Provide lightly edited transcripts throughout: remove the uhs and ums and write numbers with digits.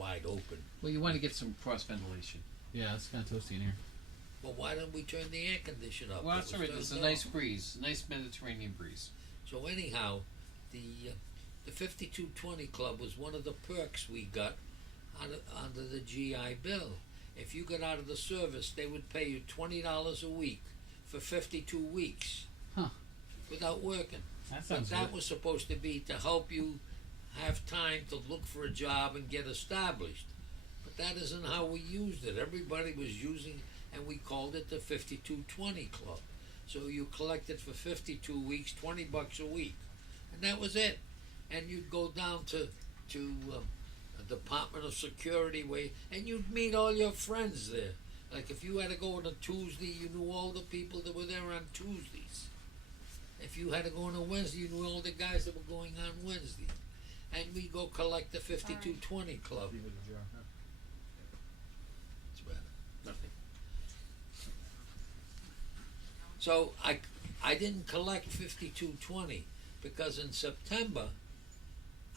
wide open. Well, you want to get some cross ventilation. Yeah, it's kind of toasty in here. Well, why don't we turn the air conditioner up? Well, that's all right. There's a nice breeze, nice Mediterranean breeze. So anyhow, the 5220 Club was one of the perks we got under the GI Bill. If you got out of the service, they would pay you $20 a week for 52 weeks. Huh. Without working. That sounds But that good. was supposed to be to help you have time to look for a job and get established. But that isn't how we used it. Everybody was using, and we called it the 5220 Club. So you collected for 52 weeks, $20 a week, and that was it. And you'd go down to a Department of Security way, and you'd meet all your friends there. Like if you had to go on a Tuesday, you knew all the people that were there on Tuesdays. If you had to go on a Wednesday, you knew all the guys that were going on Wednesday. And we go collect the 5220 Club. It's better. Nothing. So I didn't collect 5220 because in September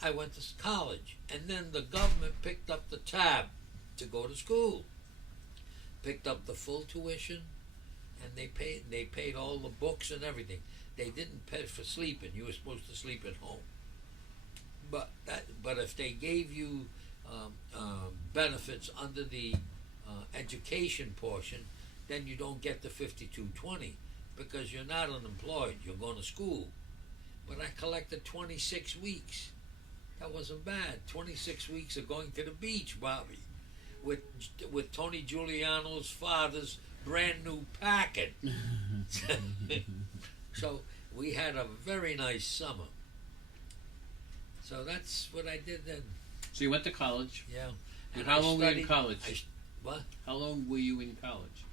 I went to college, and then the government picked up the tab to go to school. Picked up the full tuition, and they paid all the books and everything. They didn't pay for sleeping. You were supposed to sleep at home. But if they gave you benefits under the education portion, then you don't get the 5220 because you're not unemployed. You're going to school. But I collected 26 weeks. That wasn't bad. 26 weeks of going to the beach, Bobby, with Tony Giuliano's father's brand new packet. So we had a very nice summer. So that's what I did then. So you went to college. Yeah. And how long were you in college? What? How long were you in college?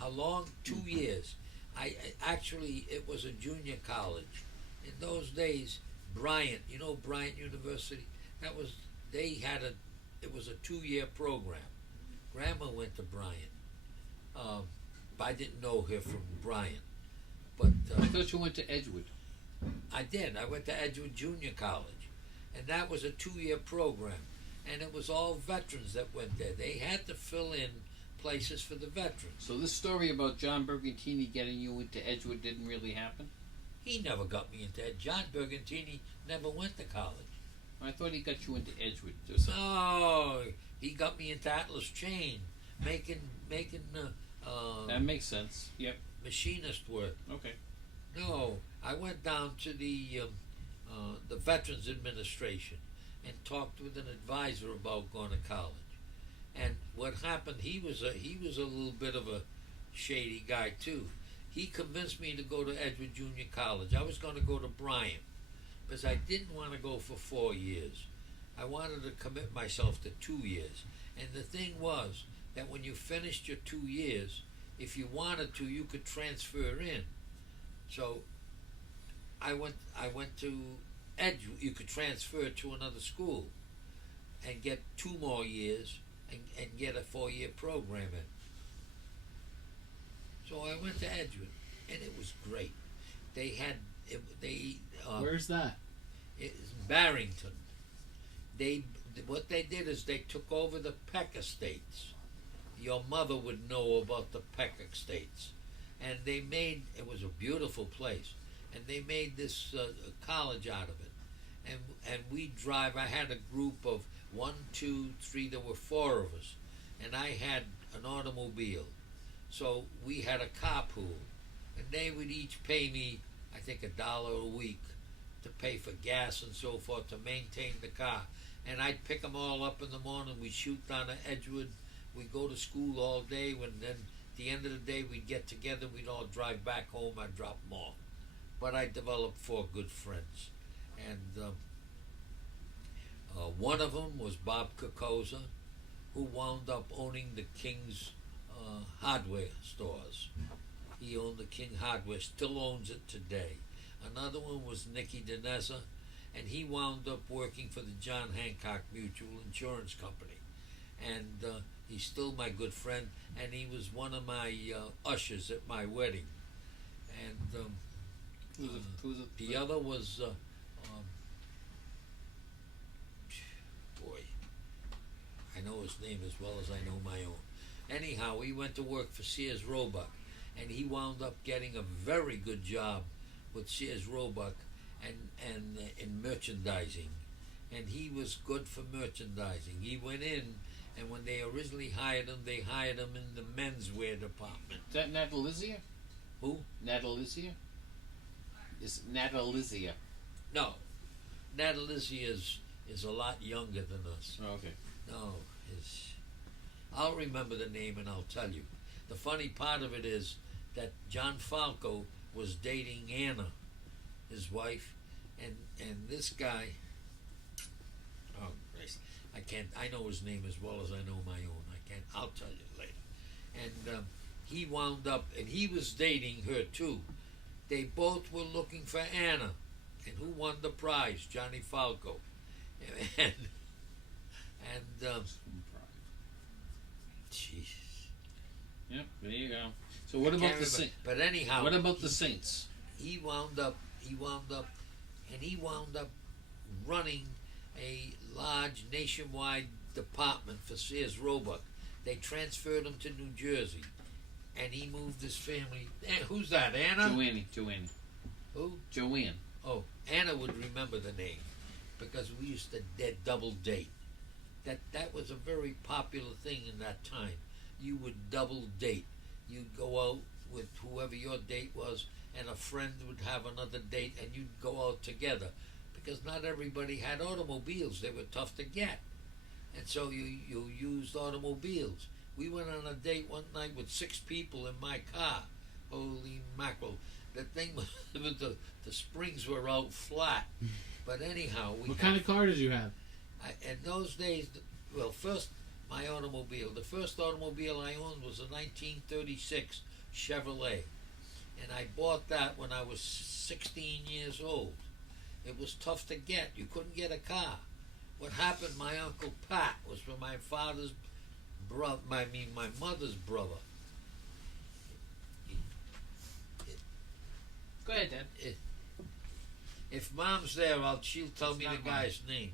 How long? 2 years. I actually, it was a junior college. In those days, Bryant, you know Bryant University? It was a 2-year program. Grandma went to Bryant. I didn't know her from Bryant. But I thought you went to Edgewood. I did. I went to Edgewood Junior College. And that was a 2-year program. And it was all veterans that went there. They had to fill in places for the veterans. So this story about John Bergantini getting you into Edgewood didn't really happen? He never got me into it. John Bergantini never went to college. I thought he got you into Edgewood. Oh, he got me into Atlas Chain, making that makes sense. Yep. machinist work. Okay. No, I went down to the Veterans Administration and talked with an advisor about going to college. And what happened? He was a little bit of a shady guy too. He convinced me to go to Edgewood Junior College. I was going to go to Bryant because I didn't want to go for 4 years. I wanted to commit myself to 2 years. And the thing was that when you finished your 2 years, if you wanted to, you could transfer in. So I went to Edgewood. You could transfer to another school and get 2 more years and get a 4-year program in. So I went to Edgewood, and it was great. They had Where's that? it's Barrington. What they did is they took over the Peck Estates. Your mother would know about the Peck Estates, and they made it was a beautiful place, and they made this college out of it. And we drive. I had a group of 1, 2, 3. There were 4 of us, and I had an automobile. So we had a carpool, and they would each pay me, I think, $1 a week to pay for gas and so forth to maintain the car. And I'd pick them all up in the morning. We'd shoot down to Edgewood. We'd go to school all day. When then at the end of the day we'd get together. We'd all drive back home. I'd drop them off. But I developed 4 good friends, and one of them was Bob Kokoza, who wound up owning the King's hardware stores. He owned the King Hardware, still owns it today. Another one was Nicky Daneza, and he wound up working for the John Hancock Mutual Insurance Company. And he's still my good friend, and he was one of my ushers at my wedding. And the other was, boy, I know his name as well as I know my own. Anyhow, he went to work for Sears Roebuck, and he wound up getting a very good job with Sears Roebuck and in merchandising. And he was good for merchandising. He went in, and when they originally hired him, they hired him in the menswear department. Is that Natalizia? Who? Natalizia? Is Natalizia? No. Natalizia is a lot younger than us. Oh, okay. No, I'll remember the name and I'll tell you. The funny part of it is that John Falco was dating Anna, his wife, and this guy, oh Christ, I know his name as well as I know my own. I'll tell you later. And he wound up, and he was dating her too. They both were looking for Anna, and who won the prize? Johnny Falco. And Jesus. Yep, there you go. So what about the Saints? But anyhow, what about the Saints? He wound up running a large nationwide department for Sears Roebuck. They transferred him to New Jersey, and he moved his family. Who's that? Anna? Joanne. Who? Joanne. Oh, Anna would remember the name because we used to double date. That was a very popular thing in that time. You would double date. You'd go out with whoever your date was, and a friend would have another date, and you'd go out together because not everybody had automobiles. They were tough to get, and so you used automobiles. We went on a date one night with 6 people in my car. Holy mackerel! The thing was the springs were out flat. But anyhow, what kind of car did you have? In those days, well, first my automobile. The first automobile I owned was a 1936 Chevrolet, and I bought that when I was 16 years old. It was tough to get. You couldn't get a car. What happened? My Uncle Pat was from my father's brother. My mother's brother. Go ahead, Dad. If Mom's there, she'll tell me the guy's name.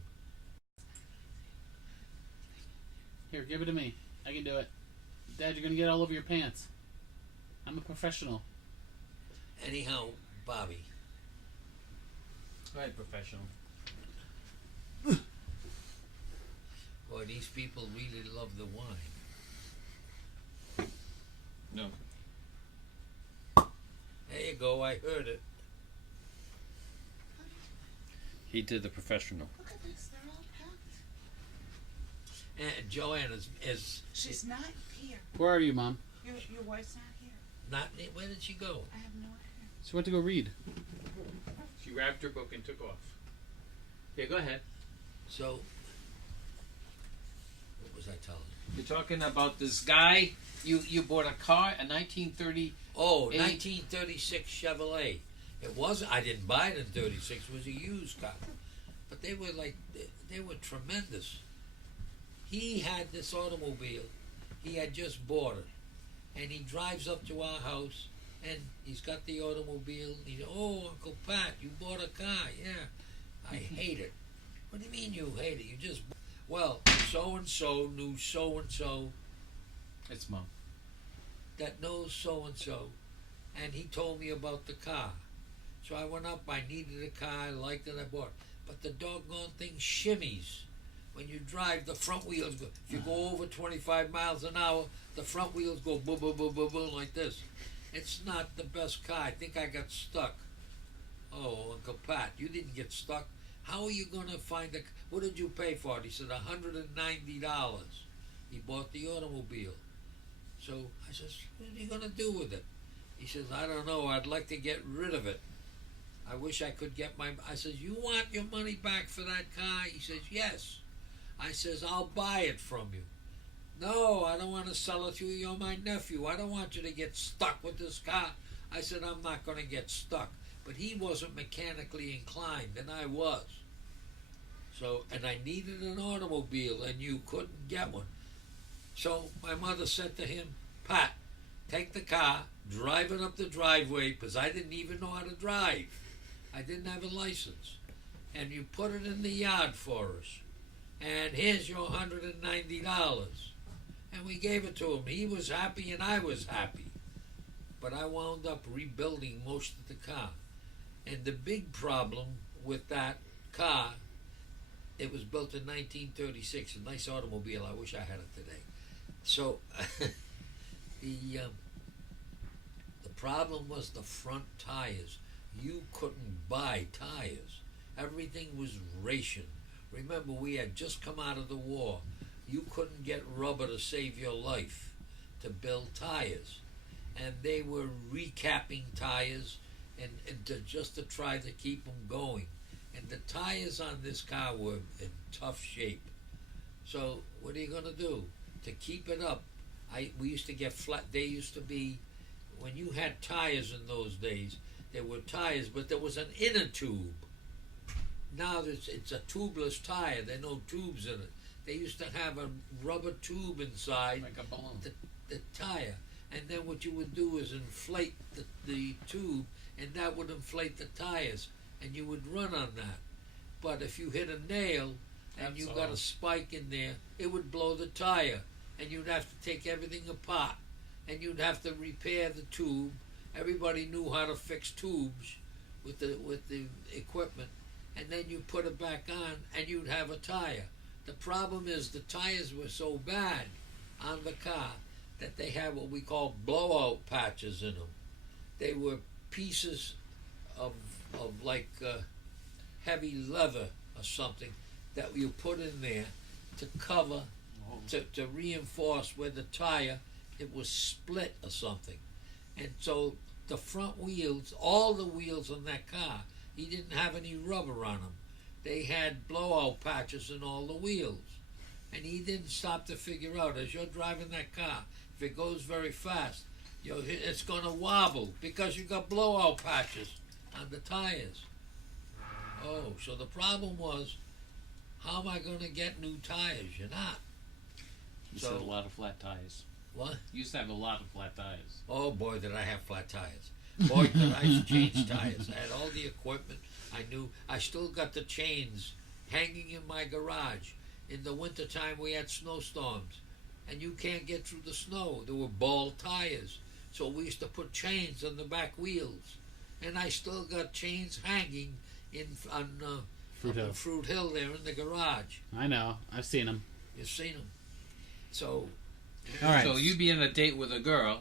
Here, give it to me. I can do it. Dad, you're going to get all over your pants. I'm a professional. Anyhow, Bobby. Go ahead, professional. Boy, these people really love the wine. No. There you go, I heard it. He did the professional. Look at this, they're all packed. And Joanne is She's not here. Where are you, Mom? Your wife's not here. not. Where did she go? I have no idea. She went to go read. She grabbed her book and took off. Yeah, go ahead. So, what was I telling you? You're talking about this guy. You bought a car, a 1930. Oh, 1936 Chevrolet. It wasn't. I didn't buy it in 36. It was a used car, but they were tremendous. He had this automobile. He had just bought it, and he drives up to our house, and he's got the automobile. He said, "Oh, Uncle Pat, you bought a car? Yeah, I hate it." What do you mean you hate it? You just so and so knew so and so It's Mom. that knows so and so, and he told me about the car. So I went up. I needed a car. I liked it. I bought it. But the doggone thing shimmies. When you drive, the front wheels go. If you go over 25 miles an hour, the front wheels go boom, boom, boom, boom, boom like this. It's not the best car. I think I got stuck. Oh, Uncle Pat, you didn't get stuck. How are you going to find a... What did you pay for it? He said $190. He bought the automobile. So I says, what are you going to do with it? He says, I don't know. I'd like to get rid of it. I wish I could get my... I says, you want your money back for that car? He says, yes. I says, I'll buy it from you. No, I don't want to sell it to you. You're my nephew. I don't want you to get stuck with this car. I said, I'm not going to get stuck. But he wasn't mechanically inclined, and I was. So, and I needed an automobile, and you couldn't get one. So my mother said to him, Pat, take the car, drive it up the driveway, because I didn't even know how to drive. I didn't have a license. And you put it in the yard for us. and here's your $190. And we gave it to him. He was happy and I was happy. But I wound up rebuilding most of the car. And the big problem with that car, it was built in 1936, a nice automobile. I wish I had it today. So the problem was the front tires. You couldn't buy tires. Everything was ration. Remember, we had just come out of the war. You couldn't get rubber to save your life to build tires. And they were recapping tires and just to try to keep them going. And the tires on this car were in tough shape. So what are you going to do? To keep it up, we used to get flat. They used to be, when you had tires in those days, there were tires, but there was an inner tube. Now it's a tubeless tire. There are no tubes in it. They used to have a rubber tube inside Like a balloon. the tire. And then what you would do is inflate the tube, and that would inflate the tires, and you would run on that. But if you hit a nail and you got a spike in there, it would blow the tire, and you'd have to take everything apart, and you'd have to repair the tube. Everybody knew how to fix tubes with the equipment, and then you put it back on, and you'd have a tire. The problem is the tires were so bad on the car that they had what we call blowout patches in them. They were pieces of like heavy leather or something that you put in there to cover, to reinforce where the tire, it was split or something. And so the front wheels, all the wheels on that car, he didn't have any rubber on them. They had blowout patches in all the wheels. And he didn't stop to figure out, as you're driving that car, if it goes very fast, it's going to wobble because you got blowout patches on the tires. Oh, so the problem was, how am I going to get new tires? You're not. You said a lot of flat tires. What? You used to have a lot of flat tires. Oh boy, did I have flat tires. Boy, did I used to change tires. I had all the equipment. I still got the chains hanging in my garage. In the wintertime, we had snowstorms, and you can't get through the snow. There were ball tires. So we used to put chains on the back wheels. And I still got chains hanging on Fruit Hill there in the garage. I know. I've seen them. You've seen them. So, All right. So you be on a date with a girl,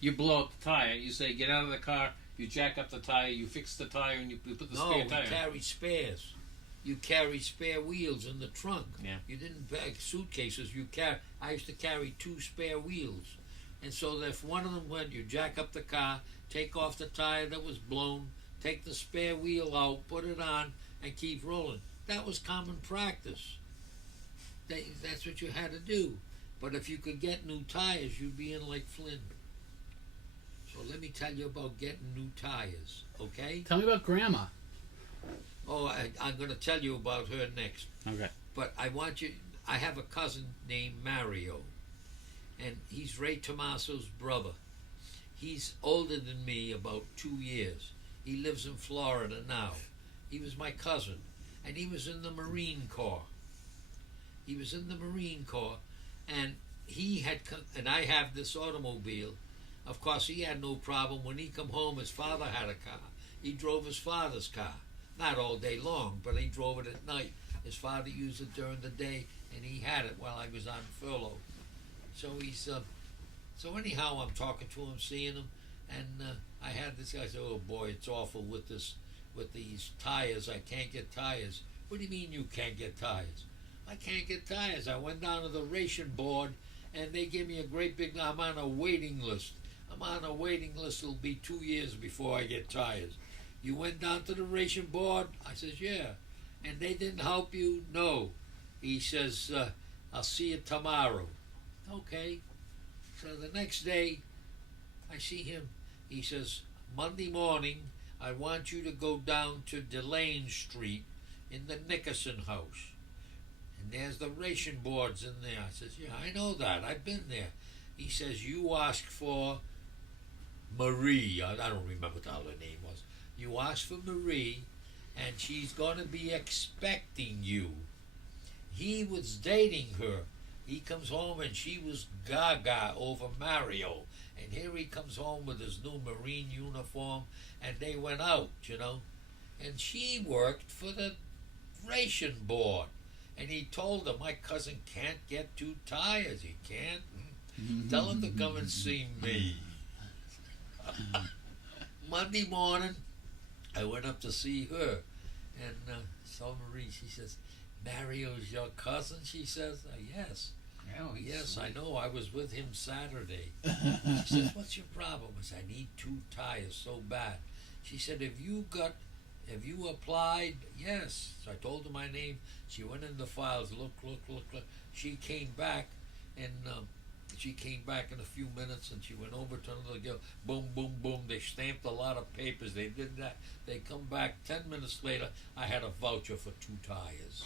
you blow up the tire, you say, get out of the car, you jack up the tire, you fix the tire, and you put the spare tire. No, we carry spares. You carry spare wheels in the trunk. Yeah. You didn't bag suitcases. I used to carry 2 spare wheels. And so that if one of them went, you jack up the car, take off the tire that was blown, take the spare wheel out, put it on, and keep rolling. That was common practice. That's what you had to do. But if you could get new tires, you'd be in like Flynn. So let me tell you about getting new tires, okay? Tell me about Grandma. Oh, I'm going to tell you about her next. Okay. But I have a cousin named Mario, and he's Ray Tomaso's brother. He's older than me about 2 years. He lives in Florida now. He was my cousin, and he was in the Marine Corps. He was in the Marine Corps, and and I have this automobile. Of course, he had no problem. When he come home, his father had a car. He drove his father's car. Not all day long, but he drove it at night. His father used it during the day, and he had it while I was on furlough. So so anyhow, I'm talking to him, seeing him, and I had this guy say, "Oh boy, it's awful with these tires. I can't get tires." What do you mean you can't get tires? I can't get tires. I went down to the ration board, and they gave me a great big. I'm on a waiting list. I'm on a waiting list. It'll be 2 years before I get tires. You went down to the ration board? I says, yeah. And they didn't help you? No. He says, I'll see you tomorrow. Okay. So the next day, I see him. He says, Monday morning, I want you to go down to Delane Street in the Nickerson house. And there's the ration boards in there. I says, yeah, I know that. I've been there. He says, you ask for Marie. I don't remember what the other name was. You ask for Marie, and she's going to be expecting you. he was dating her. He comes home and she was gaga over Mario. And here he comes home with his new Marine uniform, and they went out, you know. And she worked for the ration board. And he told her, my cousin can't get 2 tires. He can't. Tell him to come and see me. Monday morning, I went up to see her. And so Marie, she says, Mario's your cousin? She says, yes. Oh, Yes, sweet. I know. I was with him Saturday. She says, what's your problem? I said, I need 2 tires so bad. She said, have you applied? Yes. So I told her my name. She went in the files, look. She came back, and she came back in a few minutes, and she went over to another girl. Boom, boom, boom. They stamped a lot of papers. They did that. They come back 10 minutes later. I had a voucher for 2 tires.